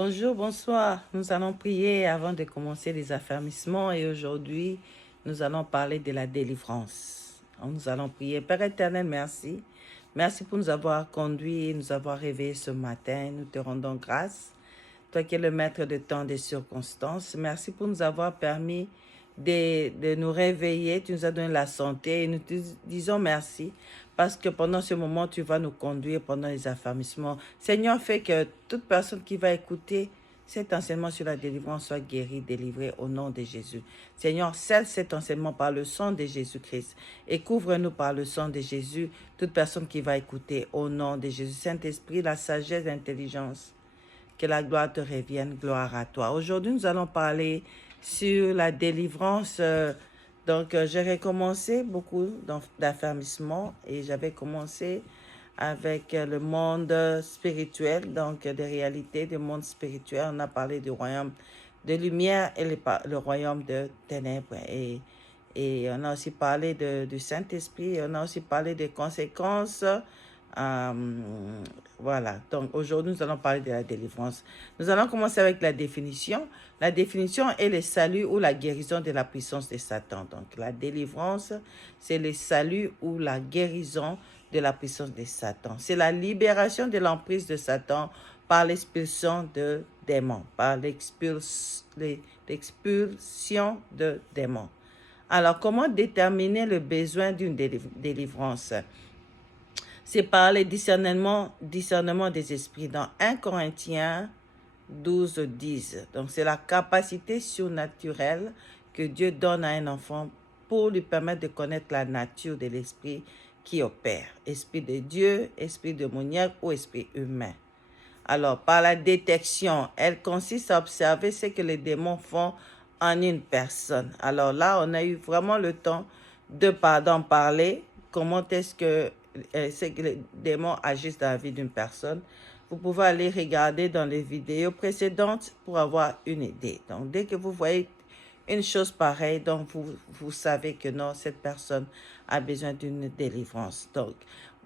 Bonjour, bonsoir. Nous allons prier avant de commencer les affermissements et aujourd'hui, nous allons parler de la délivrance. Nous allons prier. Père éternel, merci. Merci pour nous avoir conduits, nous avoir réveillés ce matin. Nous te rendons grâce. Toi qui es le maître de temps des circonstances, merci pour nous avoir permis de nous réveiller. Tu nous as donné la santé et nous te disons merci parce que pendant ce moment, tu vas nous conduire pendant les affermissements. Seigneur, fais que toute personne qui va écouter cet enseignement sur la délivrance soit guérie, délivrée au nom de Jésus. Seigneur, scelle cet enseignement par le sang de Jésus-Christ et couvre-nous par le sang de Jésus, toute personne qui va écouter au nom de Jésus. Saint-Esprit, la sagesse, l'intelligence, que la gloire te revienne, gloire à toi. Aujourd'hui, nous allons parler sur la délivrance. J'ai recommencé beaucoup d'affermissement et j'avais commencé avec le monde spirituel, donc des réalités du monde spirituel. On a parlé du royaume de lumière et le royaume de ténèbres. Et on a aussi parlé du Saint-Esprit, on a aussi parlé des conséquences. Voilà, donc aujourd'hui nous allons parler de la délivrance. Nous allons commencer avec la définition. La définition est le salut ou la guérison de la puissance de Satan. Donc la délivrance, c'est le salut ou la guérison de la puissance de Satan. C'est la libération de l'emprise de Satan par l'expulsion de démons, par l'expulsion de démons. Alors, comment déterminer le besoin d'une délivrance? C'est par le discernement des esprits. Dans 1 Corinthiens 12, 10. Donc, c'est la capacité surnaturelle que Dieu donne à un enfant pour lui permettre de connaître la nature de l'esprit qui opère. Esprit de Dieu, esprit démoniaque ou esprit humain. Alors, par la détection, elle consiste à observer ce que les démons font en une personne. Alors là, on a eu vraiment le temps d'en parler. Comment est-ce que les démons agissent dans la vie d'une personne. Vous pouvez aller regarder dans les vidéos précédentes pour avoir une idée. Donc, dès que vous voyez une chose pareille, donc vous savez que non, cette personne a besoin d'une délivrance. Donc,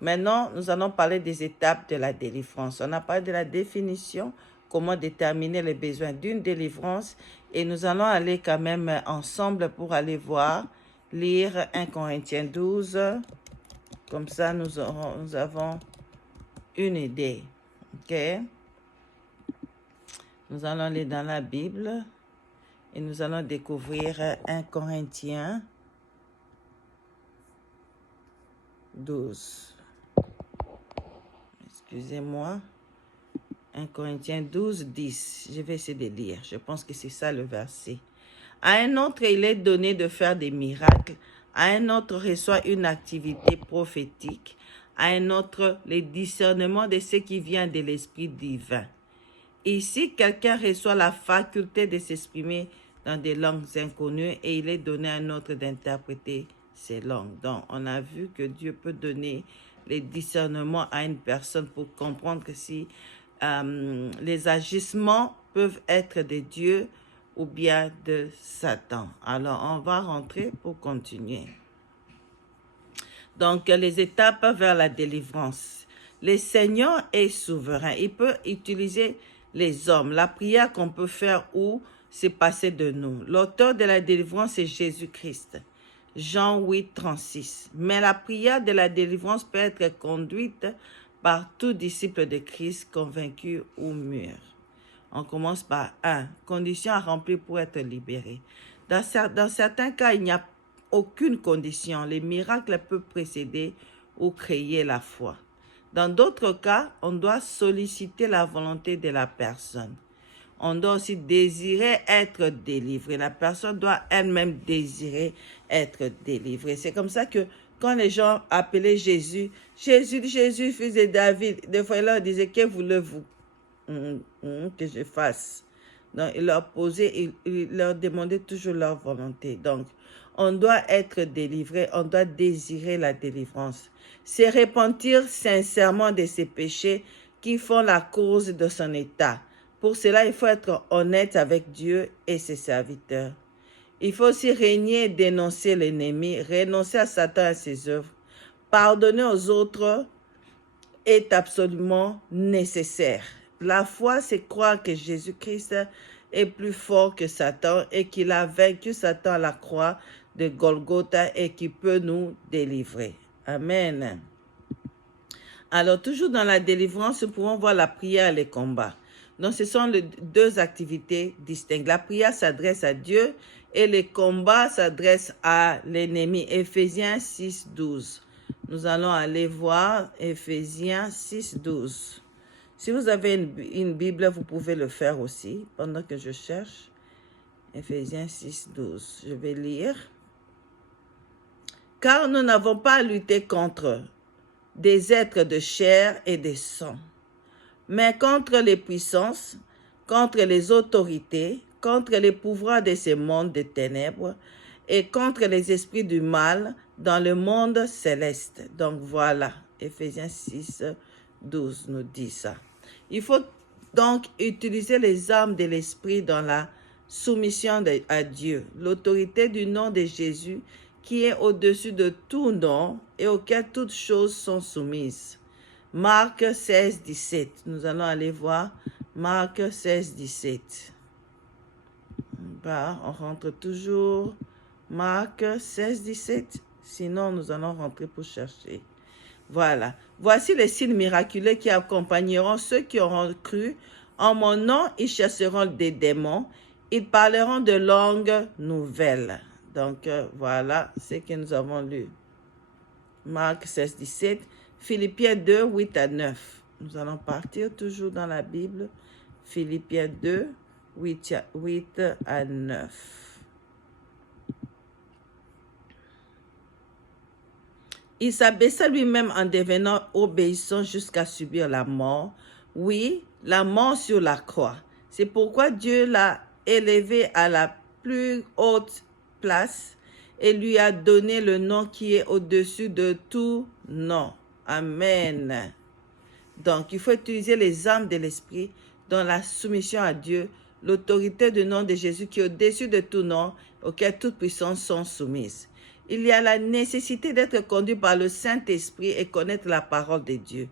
maintenant, nous allons parler des étapes de la délivrance. On a parlé de la définition, comment déterminer les besoins d'une délivrance. Et nous allons aller quand même ensemble pour aller voir, lire 1 Corinthiens 12. Comme ça, nous avons une idée. OK? Nous allons aller dans la Bible et nous allons découvrir 1 Corinthiens 12. Excusez-moi. 1 Corinthiens 12, 10. Je vais essayer de lire. Je pense que c'est ça le verset. À un autre, il est donné de faire des miracles. À un autre, reçoit une activité prophétique. À un autre, le discernement de ce qui vient de l'Esprit divin. Ici, quelqu'un reçoit la faculté de s'exprimer dans des langues inconnues et il est donné à un autre d'interpréter ces langues. Donc, on a vu que Dieu peut donner les discernements à une personne pour comprendre que si les agissements peuvent être de Dieu ou bien de Satan. Alors, on va rentrer pour continuer. Donc, les étapes vers la délivrance. Le Seigneur est souverain. Il peut utiliser les hommes. La prière qu'on peut faire ou c'est passer de nous. L'auteur de la délivrance est Jésus-Christ. Jean 8, 36. Mais la prière de la délivrance peut être conduite par tout disciple de Christ convaincu ou mûr. On commence par 1. Condition à remplir pour être libéré. Dans certains cas, il n'y a aucune condition. Les miracles peuvent précéder ou créer la foi. Dans d'autres cas, on doit solliciter la volonté de la personne. On doit aussi désirer être délivré. La personne doit elle-même désirer être délivrée. C'est comme ça que quand les gens appelaient Jésus, Jésus, fils de David, des fois ils leur disaient, que voulez-vous que je fasse? Donc, il leur demandait toujours leur volonté. Donc, on doit être délivré, on doit désirer la délivrance. C'est repentir sincèrement de ses péchés qui font la cause de son état. Pour cela, il faut être honnête avec Dieu et ses serviteurs. Il faut aussi régner et dénoncer l'ennemi, renoncer à Satan et à ses œuvres. Pardonner aux autres est absolument nécessaire. La foi, c'est croire que Jésus-Christ est plus fort que Satan et qu'il a vaincu Satan à la croix de Golgotha et qui peut nous délivrer. Amen. Alors, toujours dans la délivrance, nous pouvons voir la prière et les combats. Donc, ce sont deux activités distinctes. La prière s'adresse à Dieu et les combats s'adressent à l'ennemi. Éphésiens 6, 12. Nous allons aller voir Éphésiens 6, 12. Si vous avez une Bible, vous pouvez le faire aussi pendant que je cherche. Éphésiens 6, 12. Je vais lire. Car nous n'avons pas à lutter contre des êtres de chair et de sang, mais contre les puissances, contre les autorités, contre les pouvoirs de ce monde de ténèbres et contre les esprits du mal dans le monde céleste. Donc voilà, Éphésiens 6, 12 nous dit ça. Il faut donc utiliser les armes de l'esprit dans la soumission à Dieu, l'autorité du nom de Jésus qui est au-dessus de tout nom et auquel toutes choses sont soumises. Marc 16, 17. Nous allons aller voir Marc 16, 17. On rentre toujours. Marc 16, 17. Sinon, nous allons rentrer pour chercher. Voilà. Voici les signes miraculeux qui accompagneront ceux qui auront cru. En mon nom, ils chasseront des démons. Ils parleront de langues nouvelles. Donc, voilà ce que nous avons lu. Marc 16, 17. Philippiens 2, 8 à 9. Nous allons partir toujours dans la Bible. Philippiens 2, 8 à 9. Il s'abaissa lui-même en devenant obéissant jusqu'à subir la mort. Oui, la mort sur la croix. C'est pourquoi Dieu l'a élevé à la plus haute place et lui a donné le nom qui est au-dessus de tout nom. Amen. Donc, il faut utiliser les armes de l'esprit dans la soumission à Dieu, l'autorité du nom de Jésus qui est au-dessus de tout nom, auquel toutes puissances sont soumises. Il y a la nécessité d'être conduit par le Saint-Esprit et connaître la parole de Dieu.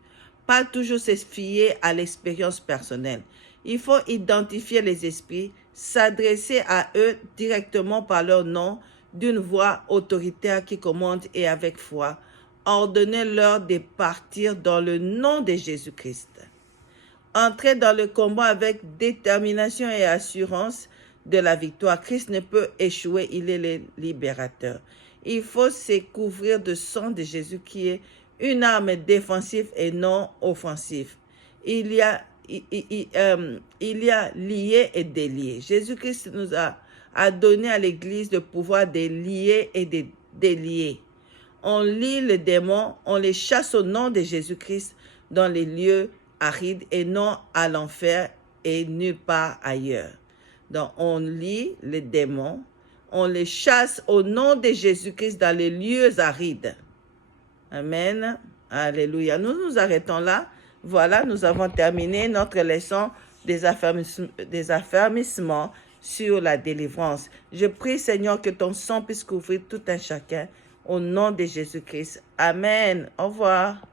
Pas toujours se fier à l'expérience personnelle. Il faut identifier les esprits, s'adresser à eux directement par leur nom, d'une voix autoritaire qui commande et avec foi. Ordonnez-leur de partir dans le nom de Jésus-Christ. Entrez dans le combat avec détermination et assurance de la victoire. Christ ne peut échouer, il est le libérateur. Il faut se couvrir de sang de Jésus qui est une arme défensive et non offensive. Il y a lié et délié. Jésus-Christ nous a donné à l'Église le pouvoir de lier et de délier. On lie les démons, on les chasse au nom de Jésus-Christ dans les lieux arides et non à l'enfer et nulle part ailleurs. Donc, on lie les démons, on les chasse au nom de Jésus-Christ dans les lieux arides. Amen. Alléluia. Nous nous arrêtons là. Voilà, nous avons terminé notre leçon des affermissements sur la délivrance. Je prie, Seigneur, que ton sang puisse couvrir tout un chacun. Au nom de Jésus-Christ. Amen. Au revoir.